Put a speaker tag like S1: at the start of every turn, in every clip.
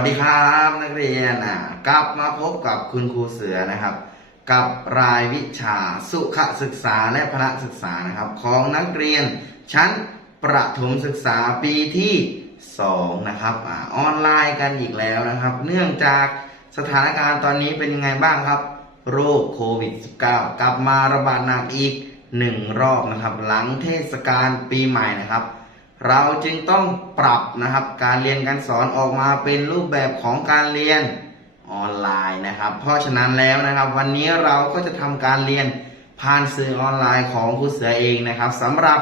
S1: วัสดีครับนักเรียนอะกลับมาพบกับคุณครูเสือนะครับ กับรายวิชาสุขศึกษาและพละศึกษานะครับ ของนักเรียนชั้นประถมศึกษาปีที่2นะครับอ่าออนไลน์กันอีกแล้วนะครับ เนื่องจากสถานการณ์ตอนนี้เป็นยังไงบ้างครับ โรคโควิด -19 กลับมาระบาดหนักอีกหนึ่งรอบนะครับ หลังเทศกาลปีใหม่นะครับ เราจึงต้องปรับนะครับ การเรียนการสอนออกมาเป็นรูปแบบของการเรียนออนไลน์นะครับ เพราะฉะนั้นแล้วนะครับ วันนี้เราก็จะทำการเรียนผ่านสื่อออนไลน์ของครูเสือเองนะครับสำหรับ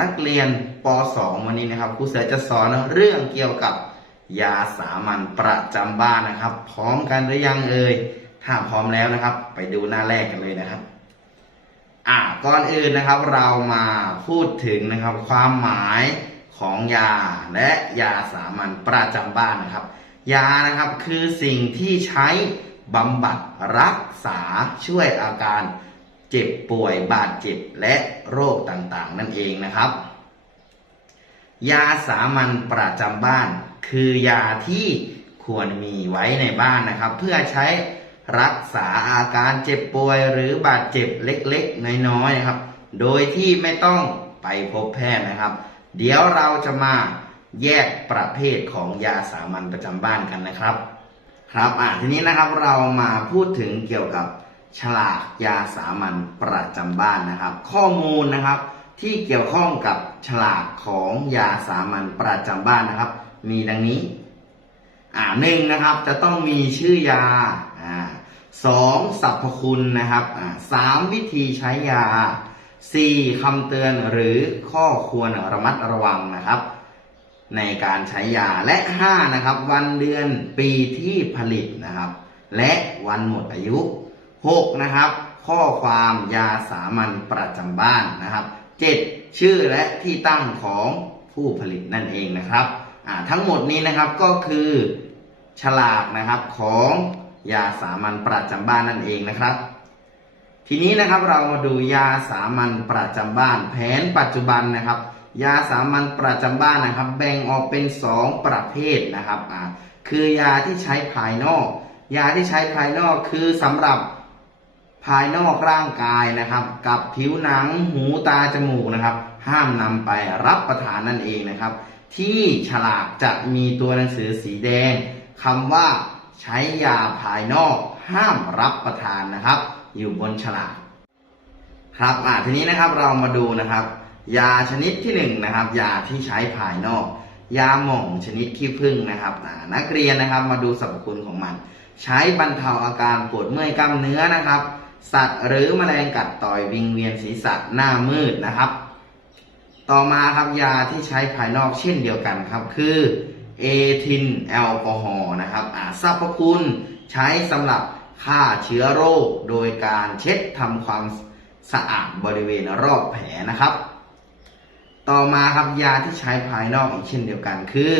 S1: นักเรียนป .2 วันนี้นะครับครูเสือจะสอนเรื่องเกี่ยวกับยาสามัญประจำบ้านนะครับ พร้อมกันหรือยังเอ่ยถ้าพร้อมแล้วนะครับ ไปดูหน้าแรกกันเลยนะครับอะก่อนอื่นนะครับเรามาพูดถึงนะครับความหมาย ของยาและยาสามัญประจำบ้านนะครับ ยานะครับคือสิ่งที่ใช้บำบัดรักษาช่วยอาการเจ็บป่วยบาดเจ็บและโรคต่างๆ นั่นเองนะครับ ยาสามัญประจำบ้าน คือยาที่ควรมีไว้ในบ้านนะครับ เพื่อใช้รักษาอาการเจ็บป่วยหรือบาดเจ็บเล็กๆ น้อยๆนะครับ โดยที่ไม่ต้องไปพบแพทย์นะครับ เดี๋ยวเราจะมาแยกประเภทของยาสามัญประจำบ้านกันนะครับ ครับอะทีนี้นะครับเรามาพูดถึงเกี่ยวกับฉลากยาสามัญประจำบ้านนะครับ ข้อมูลนะครับที่เกี่ยวข้องกับฉลากของยาสามัญประจำบ้านนะครับ มีดังนี้ อ่าหนึ่งนะครับจะต้องมีชื่อยาอ่าสองสรรพคุณนะครับอ่าสามวิธีใช้ยา สี่คำเตือนหรือข้อควรระมัดระวังนะครับ ในการใช้ยาและห้านะครับ วันเดือนปีที่ผลิตนะครับ และวันหมดอายุหกนะครับ ข้อความยาสามัญประจำบ้านนะครับเจ็ดชื่อและที่ตั้งของผู้ผลิตนั่นเองนะครับทั้งหมดนี้นะครับก็คือฉลากนะครับของยาสามัญประจำบ้านนั่นเองนะครับ ทีนี้นะครับเรามาดูยาสามัญประจำบ้าน แผนปัจจุบันนะครับ ยาสามัญประจำบ้านนะครับ แบ่งออกเป็น 2 ประเภทนะครับอ่าคือยาที่ใช้ภายนอก ยาที่ใช้ภายนอกคือสำหรับภายนอกร่างกายนะครับ กับผิวหนังหูตาจมูกนะครับ ห้ามนำไปรับประทานนั่นเองนะครับ ที่ฉลากจะมีตัวหนังสือสีแดงคำว่าใช้ยาภายนอกห้ามรับประทานนะครับ อยู่บนฉลากครับอ่าทีนี้นะครับเรามาดูนะครับ ยาชนิดที่หนึ่งนะครับ ยาที่ใช้ภายนอก ยาหม่องชนิดขี้ผึ้งนะครับอ่านักเรียนนะครับมาดูสรรพคุณของมัน ใช้บรรเทาอาการปวดเมื่อยกล้ามเนื้อนะครับ สัตว์หรือแมลงกัดต่อยวิงเวียนศีรษะหน้ามืดนะครับ ต่อมาครับยาที่ใช้ภายนอกเช่นเดียวกันครับ คือเอทินแอลกอฮอล์นะครับอ่าสรรพคุณใช้สำหรับ ฆ่าเชื้อโรคโดยการเช็ดทำความสะอาดบริเวณรอบแผลนะครับ ต่อมาครับยาที่ใช้ภายนอกอีกเช่นเดียวกันคือ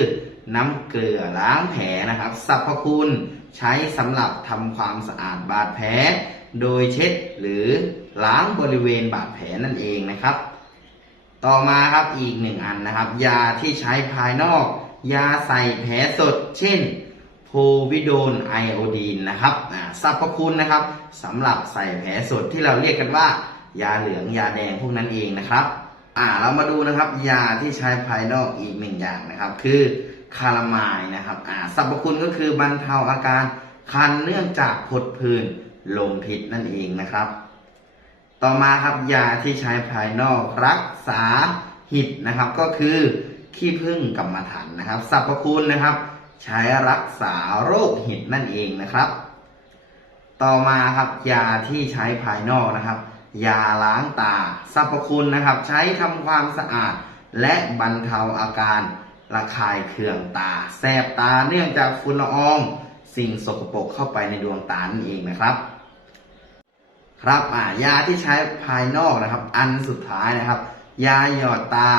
S1: น้ำเกลือล้างแผลนะครับสรรพคุณใช้สำหรับทำความสะอาดบาดแผล โดยเช็ดหรือล้างบริเวณบาดแผลนั่นเองนะครับ ต่อมาครับอีกหนึ่งอันนะครับ ยาที่ใช้ภายนอก ยาใส่แผลสด เช่น โพวิโดนไอโอดีนนะครับอ่าสรรพคุณนะครับสำหรับใส่แผลสดที่เราเรียกกันว่า ยาเหลืองยาแดงพวกนั้นเองนะครับอ่าเรามาดูนะครับยาที่ใช้ภายนอกอีกหนึ่งอย่างนะครับ คือคารามายนะครับอ่าสรรพคุณก็คือบรรเทาอาการคันเนื่องจากผดผื่นลมพิษนั่นเองนะครับ ต่อมาครับยาที่ใช้ภายนอกรักษาหิดนะครับ ก็คือขี้ผึ้งกรรมฐานนะครับสรรพคุณนะครับ ใช้รักษาโรคเหิดนั่นเองนะครับ ต่อมาครับยาที่ใช้ภายนอกนะครับ ยาล้างตาสรรพคุณนะครับ ใช้ทำความสะอาดและบรรเทาอาการระคายเคืองตา แสบตาเนื่องจากฝุ่นละออง สิ่งสกปรกเข้าไปในดวงตานั่นเองนะครับ ครับอ่ายาที่ใช้ภายนอกนะครับ อันสุดท้ายนะครับ ยาหยอดตา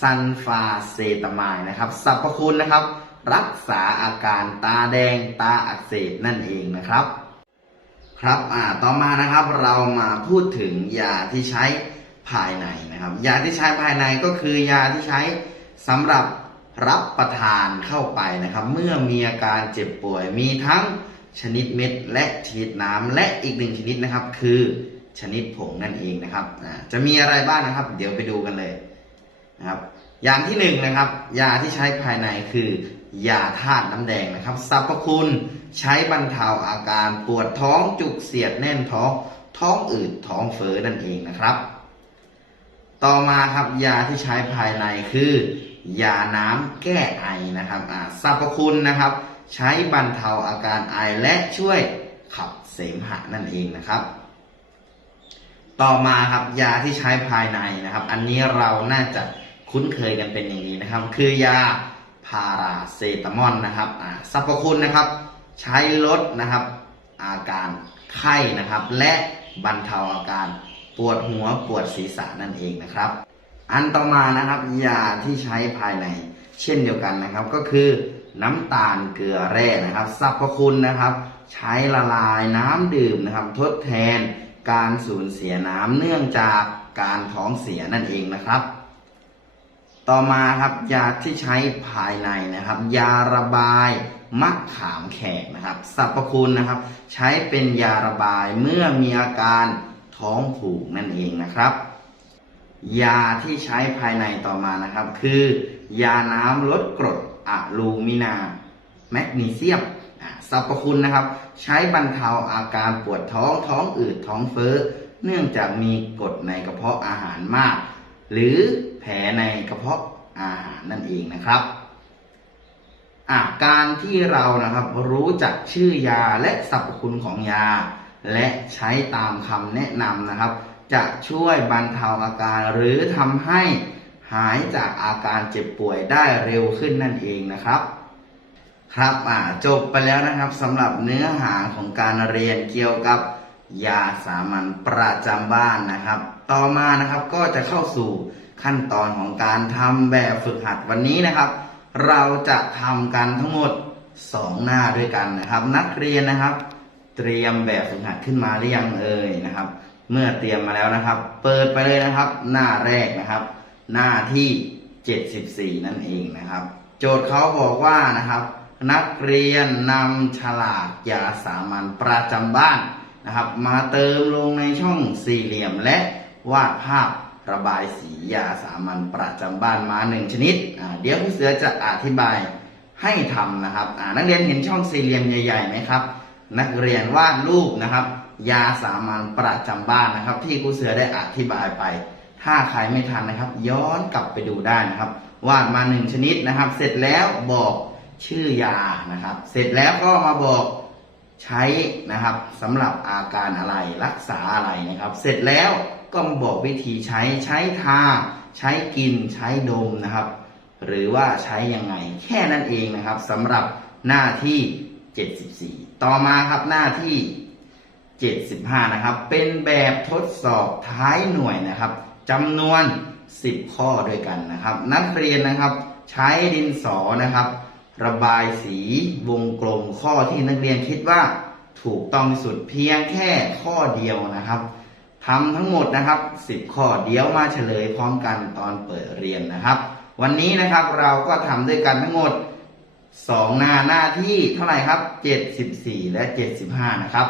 S1: ซันฟาเซตามายนะครับสรรพคุณนะครับ รักษาอาการตาแดงตาอักเสบนั่นเองนะครับ ครับอ่าต่อมานะครับเรามาพูดถึงยาที่ใช้ภายในนะครับ ยาที่ใช้ภายในก็คือยาที่ใช้สำหรับรับประทานเข้าไปนะครับ เมื่อมีอาการเจ็บป่วยมีทั้งชนิดเม็ดและชนิดน้ำและอีกหนึ่งชนิดนะครับ คือชนิดผงนั่นเองนะครับอ่าจะมีอะไรบ้างนะครับ เดี๋ยวไปดูกันเลยนะครับ อย่างที่หนึ่งนะครับ ยาที่ใช้ภายในคือ ยาธาตุน้ำแดงนะครับสรรพคุณใช้บรรเทาอาการปวดท้องจุกเสียดแน่นท้อง ท้องอืดท้องเฟ้อนั่นเองนะครับ ต่อมาครับยาที่ใช้ภายในคือยาน้ำแก้ไอนะครับสรรพคุณนะครับ ใช้บรรเทาอาการไอและช่วยขับเสมหะนั่นเองนะครับ ต่อมาครับยาที่ใช้ภายในนะครับ อันนี้เราน่าจะคุ้นเคยกันเป็นอย่างนี้นะครับ คือยา พาราเซตามอลนะครับสรรพคุณนะครับ ใช้ลดนะครับ อาการไข้นะครับ และบรรเทาอาการปวดหัวปวดศีรษะนั่นเองนะครับ อันต่อมานะครับยาที่ใช้ภายในเช่นเดียวกันนะครับ ก็คือน้ำตาลเกลือแร่นะครับสรรพคุณนะครับ ใช้ละลายน้ำดื่มนะครับ ทดแทนการสูญเสียน้ำเนื่องจากการท้องเสียนั่นเองนะครับ ต่อมาครับยาที่ใช้ภายในนะครับ ยาระบายมะขามแขกนะครับสรรพคุณนะครับ ใช้เป็นยาระบายเมื่อมีอาการท้องผูกนั่นเองนะครับ ยาที่ใช้ภายในต่อมานะครับ คือยาน้ำลดกรดอะลูมินาแมกนีเซียมสรรพคุณนะครับ ใช้บรรเทาอาการปวดท้องท้องอืดท้องเฟ้อ เนื่องจากมีกรดในกระเพาะอาหารมาก หรือแผลในกระเพาะอาหารนั่นเองนะครับอะการที่เรานะครับรู้จักชื่อยาและสรรพคุณของยา และใช้ตามคำแนะนำนะครับ จะช่วยบรรเทาอาการหรือทำให้หายจากอาการเจ็บป่วยได้เร็วขึ้นนั่นเองนะครับ ครับอ่าจบไปแล้วนะครับสำหรับเนื้อหาของการเรียนเกี่ยวกับ ยาสามัญประจำบ้านนะครับ ต่อมานะครับก็จะเข้าสู่ขั้นตอนของการทำแบบฝึกหัดวันนี้นะครับ เราจะทำกันทั้งหมด 2 หน้าด้วยกันนะครับ นักเรียนนะครับ เตรียมแบบฝึกหัดขึ้นมาหรือยังเอ่ยนะครับ เมื่อเตรียมมาแล้วนะครับ เปิดไปเลยนะครับ หน้าแรกนะครับ หน้าที่ 74 นั่นเองนะครับ โจทย์เขาบอกว่านะครับ นักเรียนนำฉลากยาสามัญประจำบ้าน นะครับ มาเติมลงในช่องสี่เหลี่ยมและวาดภาพระบายสียาสามัญประจำบ้านมาหนึ่งชนิด เดี๋ยวพี่เสือจะอธิบายให้ทำนะครับนักเรียนเห็นช่องสี่เหลี่ยมใหญ่ๆไหมครับ นักเรียนวาดรูปนะครับ ยาสามัญประจำบ้านนะครับ ที่ครูเสือได้อธิบายไป ถ้าใครไม่ทันนะครับ ย้อนกลับไปดูได้นะครับ วาดมาหนึ่งชนิดนะครับ เสร็จแล้วบอกชื่อยานะครับ เสร็จแล้วก็มาบอก ใช้นะครับสำหรับอาการอะไรรักษาอะไรนะครับ เสร็จแล้วก็มาบอกวิธีใช้ใช้ทาใช้กินใช้ดมนะครับ หรือว่าใช้ยังไง แค่นั้นเองนะครับสำหรับหน้าที่ 74 ต่อมาครับหน้าที่ 75 นะครับ เป็นแบบทดสอบท้ายหน่วยนะครับจำนวน 10 ข้อด้วยกันนะครับ นักเรียนนะครับ ใช้ดินสอนะครับ ระบายสีวงกลมข้อที่นักเรียนคิดว่าถูกต้องที่สุดเพียงแค่ข้อเดียวนะครับทำทั้งหมดนะครับ 10 ข้อเดี๋ยวมาเฉลยพร้อมกันตอนเปิดเรียนนะครับ วันนี้นะครับเราก็ทำด้วยกันทั้งหมดสองหน้าหน้าที่เท่าไหร่ครับ 74 และ 75 นะครับ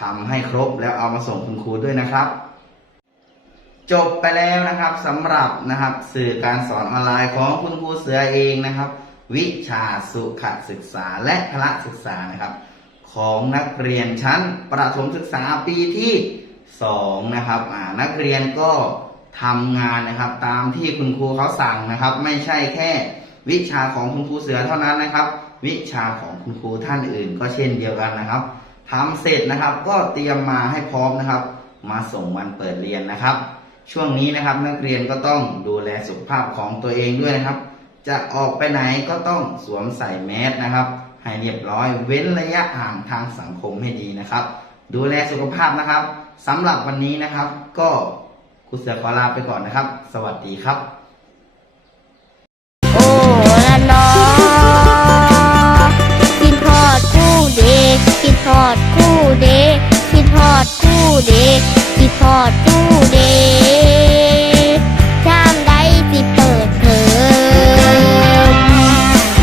S1: ทำให้ครบแล้วเอามาส่งคุณครูด้วยนะครับ จบไปแล้วนะครับสำหรับนะครับ สื่อการสอนออนไลน์ของคุณครูเสือเองนะครับ วิชาสุขศึกษาและพละศึกษานะครับ ของนักเรียนชั้นประถมศึกษาปีที่2นะครับนักเรียนก็ทำงานนะครับ ตามที่คุณครูเขาสั่งนะครับ ไม่ใช่แค่วิชาของคุณครูเสือเท่านั้นนะครับ วิชาของคุณครูท่านอื่น ก็เช่นเดียวกันนะครับทำเสร็จนะครับ ก็เตรียมมาให้พร้อมนะครับ มาส่งวันเปิดเรียนนะครับ ช่วงนี้นะครับนักเรียนก็ต้องดูแลสุขภาพของตัวเองด้วยนะครับ จะออกไปไหนก็ต้องสวมใส่แมสนะครับ ให้เรียบร้อยเว้นระยะห่างทางสังคมให้ดีนะครับ ดูแลสุขภาพนะครับสำหรับวันนี้นะครับ ก็คุณเสือขอลาไปก่อนนะครับ สวัสดีครับ
S2: โอ้ละนอกินทอดกู้เดกินทอดกู้เดกินทอดกู้เดกินทอดกู้เด